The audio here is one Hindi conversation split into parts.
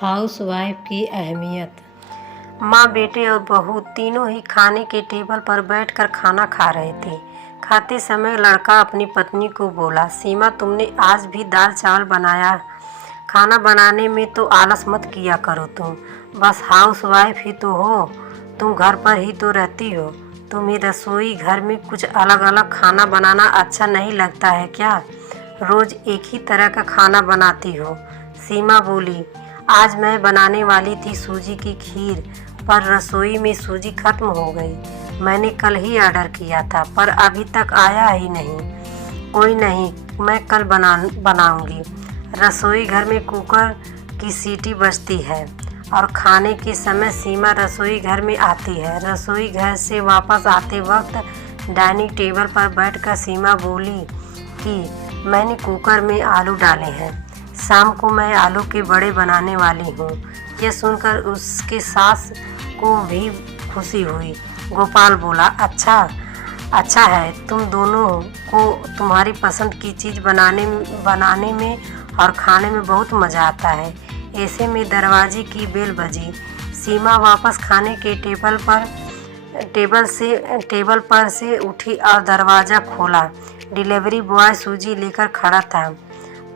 हाउसवाइफ की अहमियत। माँ, बेटे और बहू तीनों ही खाने के टेबल पर बैठकर खाना खा रहे थे। खाते समय लड़का अपनी पत्नी को बोला, सीमा, तुमने आज भी दाल चावल बनाया। खाना बनाने में तो आलस मत किया करो। तुम बस हाउसवाइफ ही तो हो। तुम घर पर ही तो रहती हो। तुम्हें रसोई घर में कुछ अलग अलग खाना बनाना अच्छा नहीं लगता है क्या? रोज एक ही तरह का खाना बनाती हो। सीमा बोली, आज मैं बनाने वाली थी सूजी की खीर, पर रसोई में सूजी खत्म हो गई। मैंने कल ही ऑर्डर किया था, पर अभी तक आया ही नहीं। कोई नहीं, मैं कल बनाऊंगी। रसोई घर में कुकर की सीटी बजती है और खाने के समय सीमा रसोई घर में आती है। रसोई घर से वापस आते वक्त डाइनिंग टेबल पर बैठकर सीमा बोली कि मैंने कुकर में आलू डाले हैं। शाम को मैं आलू के बड़े बनाने वाली हूँ। यह सुनकर उसके सास को भी खुशी हुई। गोपाल बोला, अच्छा है, तुम दोनों को तुम्हारी पसंद की चीज़ बनाने में और खाने में बहुत मज़ा आता है। ऐसे में दरवाजे की बेल बजी। सीमा वापस खाने के टेबल पर से उठी और दरवाज़ा खोला। डिलीवरी बॉय सूजी लेकर खड़ा था।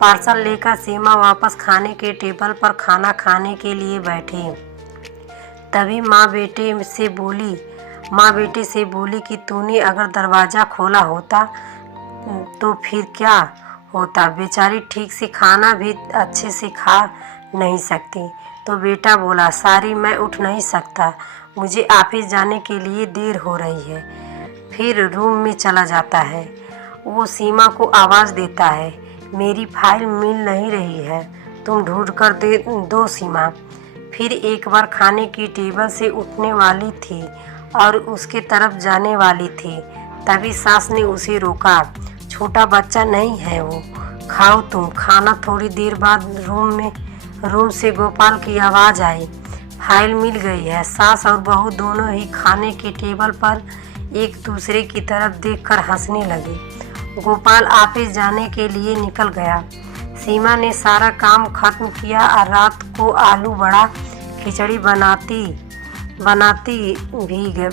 पार्सल लेकर सीमा वापस खाने के टेबल पर खाना खाने के लिए बैठी। तभी माँ बेटे से बोली कि तूने अगर दरवाज़ा खोला होता तो फिर क्या होता? बेचारी ठीक से खाना भी अच्छे से खा नहीं सकती। तो बेटा बोला, सारी, मैं उठ नहीं सकता, मुझे ऑफिस जाने के लिए देर हो रही है। फिर रूम में चला जाता है। वो सीमा को आवाज़ देता है, मेरी फाइल मिल नहीं रही है, तुम ढूंढ कर दे दो सीमा। फिर एक बार खाने की टेबल से उठने वाली थी और उसके तरफ जाने वाली थी, तभी सास ने उसे रोका। छोटा बच्चा नहीं है वो, खाओ तुम खाना। थोड़ी देर बाद रूम से गोपाल की आवाज़ आई, फाइल मिल गई है। सास और बहू दोनों ही खाने के टेबल पर एक दूसरे की तरफ देखकर हंसने लगे। गोपाल ऑफिस जाने के लिए निकल गया। सीमा ने सारा काम खत्म किया और रात को आलू बड़ा खिचड़ी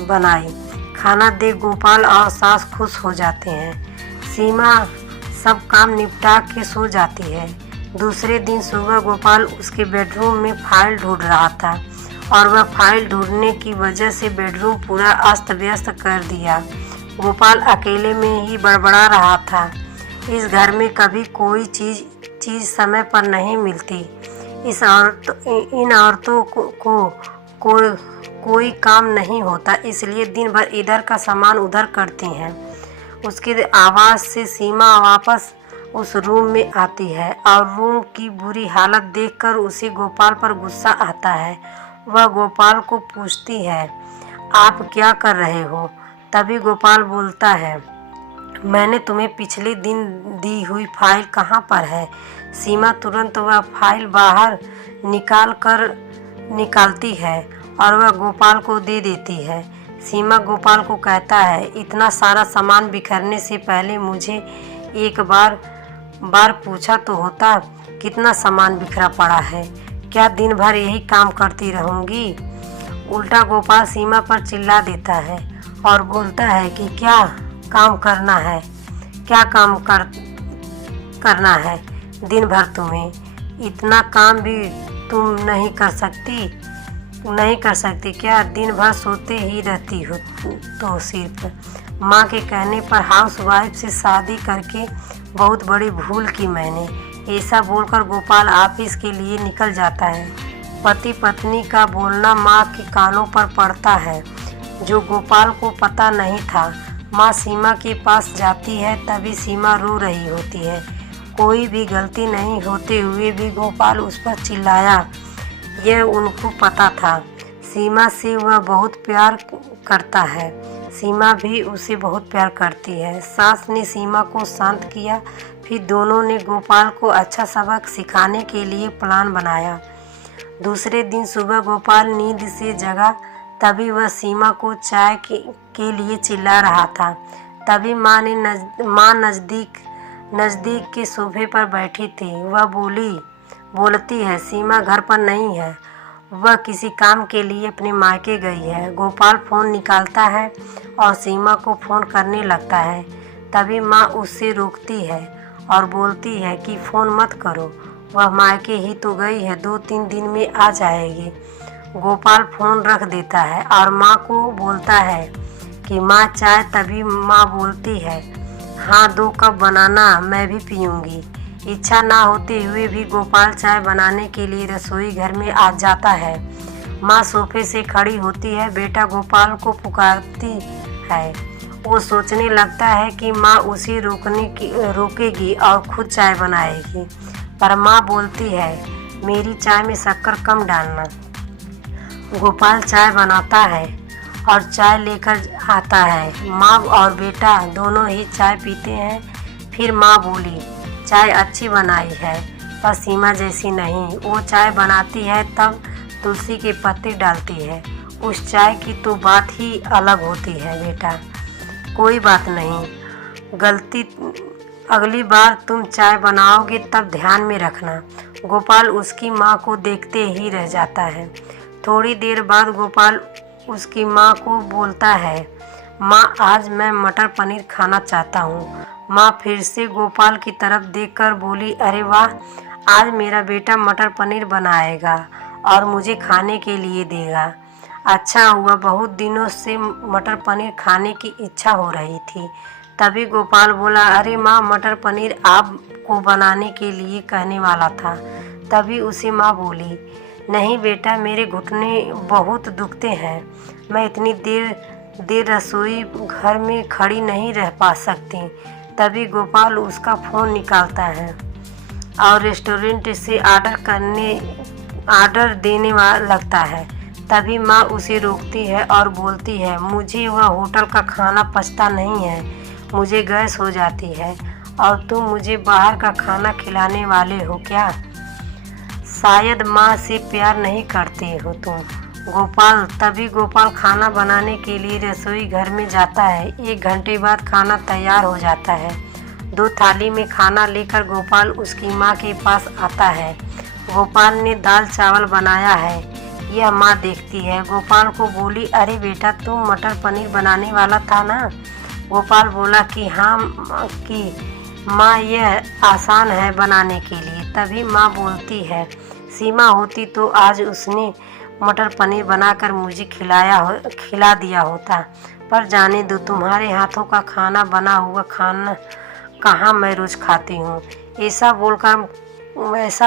बनाई। खाना देख गोपाल और सास खुश हो जाते हैं। सीमा सब काम निपटा के सो जाती है। दूसरे दिन सुबह गोपाल उसके बेडरूम में फाइल ढूंढ रहा था और वह फाइल ढूंढने की वजह से बेडरूम पूरा अस्त व्यस्त कर दिया। गोपाल अकेले में ही बड़बड़ा रहा था, इस घर में कभी कोई चीज़ समय पर नहीं मिलती। इन औरतों को कोई काम नहीं होता, इसलिए दिन भर इधर का सामान उधर करती हैं। उसकी आवाज़ से सीमा वापस उस रूम में आती है और रूम की बुरी हालत देखकर उसे गोपाल पर गुस्सा आता है। वह गोपाल को पूछती है, आप क्या कर रहे हो? तभी गोपाल बोलता है, मैंने तुम्हें पिछले दिन दी हुई फाइल कहाँ पर है? सीमा तुरंत वह फाइल बाहर निकालती है और वह गोपाल को दे देती है। सीमा गोपाल को कहता है, इतना सारा सामान बिखरने से पहले मुझे एक बार पूछा तो होता, कितना सामान बिखरा पड़ा है? क्या दिन भर यही काम करती रहूँगी? उल्टा गोपाल सीमा पर चिल्ला देता है और बोलता है कि क्या काम करना है? क्या काम करना है दिन भर तुम्हें? इतना काम भी तुम नहीं कर सकती क्या? दिन भर सोते ही रहती हो तो सिर्फ। माँ के कहने पर हाउसवाइफ से शादी करके बहुत बड़ी भूल की मैंने। ऐसा बोलकर गोपाल ऑफिस के लिए निकल जाता है। पति पत्नी का बोलना माँ के कानों पर पड़ता है, जो गोपाल को पता नहीं था। माँ सीमा के पास जाती है, तभी सीमा रो रही होती है। कोई भी गलती नहीं होते हुए भी गोपाल उस पर चिल्लाया, यह उनको पता था। सीमा से वह बहुत प्यार करता है, सीमा भी उसे बहुत प्यार करती है। सास ने सीमा को शांत किया, फिर दोनों ने गोपाल को अच्छा सबक सिखाने के लिए प्लान बनाया। दूसरे दिन सुबह गोपाल नींद से जगा, तभी वह सीमा को चाय के लिए चिल्ला रहा था। तभी माँ नज़दीक के सोफे पर बैठी थी। वह बोली, बोलती है सीमा घर पर नहीं है, वह किसी काम के लिए अपने मायके गई है। गोपाल फ़ोन निकालता है और सीमा को फ़ोन करने लगता है। तभी माँ उससे रोकती है और बोलती है कि फ़ोन मत करो, वह मायके ही तो गई है, 2-3 दिन में आ जाएगी। गोपाल फ़ोन रख देता है और माँ को बोलता है कि माँ चाय। तभी माँ बोलती है, हाँ 2 कप बनाना, मैं भी पीऊँगी। इच्छा ना होते हुए भी गोपाल चाय बनाने के लिए रसोई घर में आ जाता है। माँ सोफे से खड़ी होती है, बेटा गोपाल को पुकारती है। वो सोचने लगता है कि माँ उसे रोकेगी और खुद चाय बनाएगी, पर माँ बोलती है, मेरी चाय में शक्कर कम डालना। गोपाल चाय बनाता है और चाय लेकर आता है। माँ और बेटा दोनों ही चाय पीते हैं। फिर माँ बोली, चाय अच्छी बनाई है, पर सीमा जैसी नहीं। वो चाय बनाती है तब तुलसी के पत्ते डालती है। उस चाय की तो बात ही अलग होती है बेटा। कोई बात नहीं, गलती अगली बार तुम चाय बनाओगे तब ध्यान में रखना। गोपाल उसकी माँ को देखते ही रह जाता है। थोड़ी देर बाद गोपाल उसकी माँ को बोलता है, माँ आज मैं मटर पनीर खाना चाहता हूँ। माँ फिर से गोपाल की तरफ देखकर बोली, अरे वाह, आज मेरा बेटा मटर पनीर बनाएगा और मुझे खाने के लिए देगा। अच्छा हुआ, बहुत दिनों से मटर पनीर खाने की इच्छा हो रही थी। तभी गोपाल बोला, अरे माँ, मटर पनीर आपको बनाने के लिए कहने वाला था। तभी उसे माँ बोली, नहीं बेटा, मेरे घुटने बहुत दुखते हैं, मैं इतनी देर रसोई घर में खड़ी नहीं रह पा सकती। तभी गोपाल उसका फ़ोन निकालता है और रेस्टोरेंट से आर्डर देने लगता है। तभी माँ उसे रोकती है और बोलती है, मुझे वह होटल का खाना पचता नहीं है, मुझे गैस हो जाती है और तुम मुझे बाहर का खाना खिलाने वाले हो क्या? शायद माँ से प्यार नहीं करते हो तुम। तभी गोपाल खाना बनाने के लिए रसोई घर में जाता है। 1 घंटे बाद खाना तैयार हो जाता है। 2 थाली में खाना लेकर गोपाल उसकी माँ के पास आता है। गोपाल ने दाल चावल बनाया है, यह माँ देखती है। गोपाल को बोली, अरे बेटा, तुम मटर पनीर बनाने वाला था ना? गोपाल बोला कि हाँ कि माँ, यह आसान है बनाने के लिए। तभी माँ बोलती है, सीमा होती तो आज उसने मटर पनीर बनाकर मुझे खिला दिया होता, पर जाने दो, तुम्हारे हाथों का खाना बना हुआ खाना कहाँ मैं रोज़ खाती हूँ। ऐसा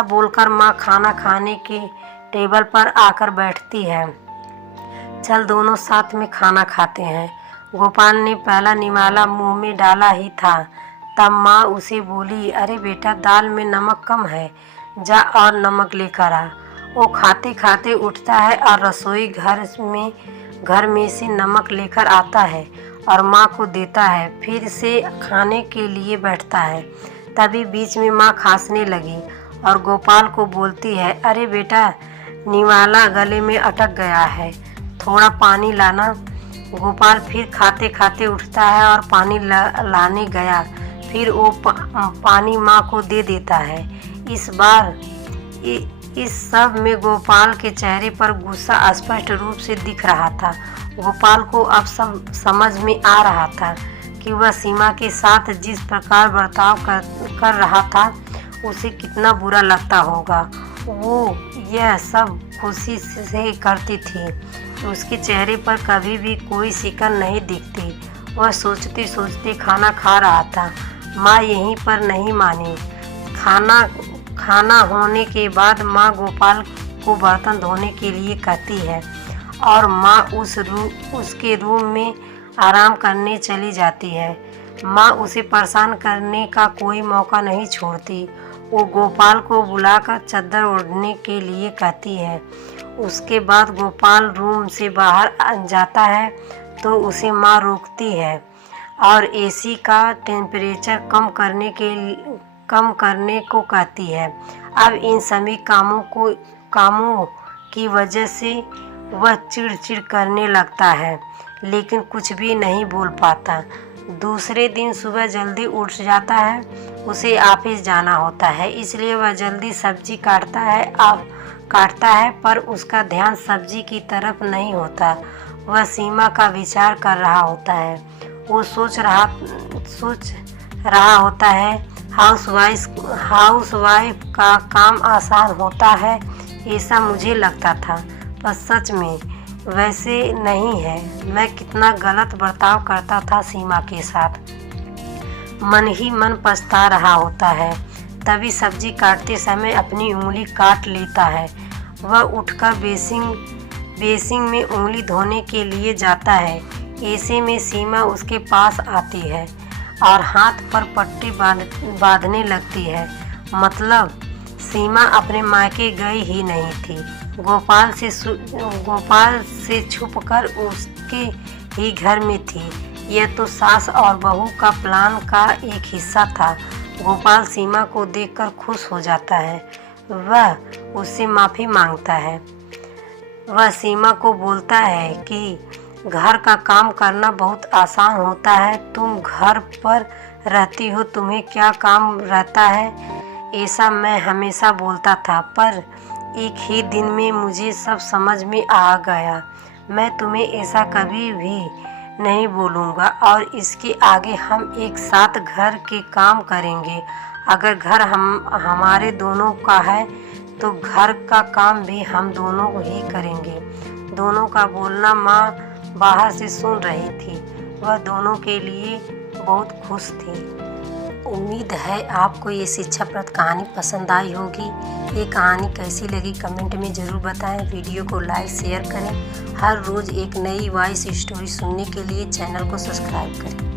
बोलकर माँ खाना खाने के टेबल पर आकर बैठती है। चल दोनों साथ में खाना खाते हैं। गोपाल ने पहला निवाला मुंह में डाला ही था, तब माँ उसे बोली, अरे बेटा, दाल में नमक कम है, जा और नमक लेकर आ। वो खाते खाते उठता है और रसोई घर में से नमक लेकर आता है और माँ को देता है। फिर से खाने के लिए बैठता है। तभी बीच में माँ खांसने लगी और गोपाल को बोलती है, अरे बेटा, निवाला गले में अटक गया है, थोड़ा पानी लाना। गोपाल फिर खाते खाते उठता है और पानी लाने गया। फिर वो पानी माँ को दे देता है। इस सब में गोपाल के चेहरे पर गुस्सा स्पष्ट रूप से दिख रहा था। गोपाल को अब सब समझ में आ रहा था कि वह सीमा के साथ जिस प्रकार बर्ताव कर रहा था, उसे कितना बुरा लगता होगा। वो यह सब खुशी से करती थी, उसके चेहरे पर कभी भी कोई शिकन नहीं दिखती। वह सोचते सोचते खाना खा रहा था। माँ यहीं पर नहीं मानी। खाना होने के बाद माँ गोपाल को बर्तन धोने के लिए कहती है और माँ उसके रूम में आराम करने चली जाती है। माँ उसे परेशान करने का कोई मौका नहीं छोड़ती। वो गोपाल को बुलाकर चादर ओढ़ने के लिए कहती है। उसके बाद गोपाल रूम से बाहर जाता है तो उसे माँ रोकती है और एसी का टेम्परेचर कम करने को कहती है। अब इन सभी कामों की वजह से वह चिड़चिड़ करने लगता है, लेकिन कुछ भी नहीं बोल पाता। दूसरे दिन सुबह जल्दी उठ जाता है। उसे ऑफिस जाना होता है, इसलिए वह जल्दी सब्जी काटता है, पर उसका ध्यान सब्जी की तरफ नहीं होता। वह सीमा का विचार कर रहा होता है। वो सोच रहा होता है, हाउसवाइफ का काम आसान होता है, ऐसा मुझे लगता था, पर सच में वैसे नहीं है। मैं कितना गलत बर्ताव करता था सीमा के साथ। मन ही मन पछता रहा होता है। तभी सब्जी काटते समय अपनी उंगली काट लेता है। वह उठकर बेसिन में उंगली धोने के लिए जाता है। ऐसे में सीमा उसके पास आती है और हाथ पर पट्टी बांधने लगती है। मतलब सीमा अपने मायके गई ही नहीं थी। गोपाल से छुपकर उसके ही घर में थी। यह तो सास और बहू का प्लान का एक हिस्सा था। गोपाल सीमा को देखकर खुश हो जाता है। वह उससे माफ़ी मांगता है। वह सीमा को बोलता है कि घर का काम करना बहुत आसान होता है। तुम घर पर रहती हो, तुम्हें क्या काम रहता है, ऐसा मैं हमेशा बोलता था, पर एक ही दिन में मुझे सब समझ में आ गया। मैं तुम्हें ऐसा कभी भी नहीं बोलूँगा और इसके आगे हम एक साथ घर के काम करेंगे। अगर घर हमारे दोनों का है तो घर का काम भी हम दोनों ही करेंगे। दोनों का बोलना माँ बाहर से सुन रही थी। वह दोनों के लिए बहुत खुश थी। उम्मीद है आपको ये शिक्षाप्रद कहानी पसंद आई होगी। ये कहानी कैसी लगी कमेंट में ज़रूर बताएं। वीडियो को लाइक शेयर करें। हर रोज़ एक नई वॉइस स्टोरी सुनने के लिए चैनल को सब्सक्राइब करें।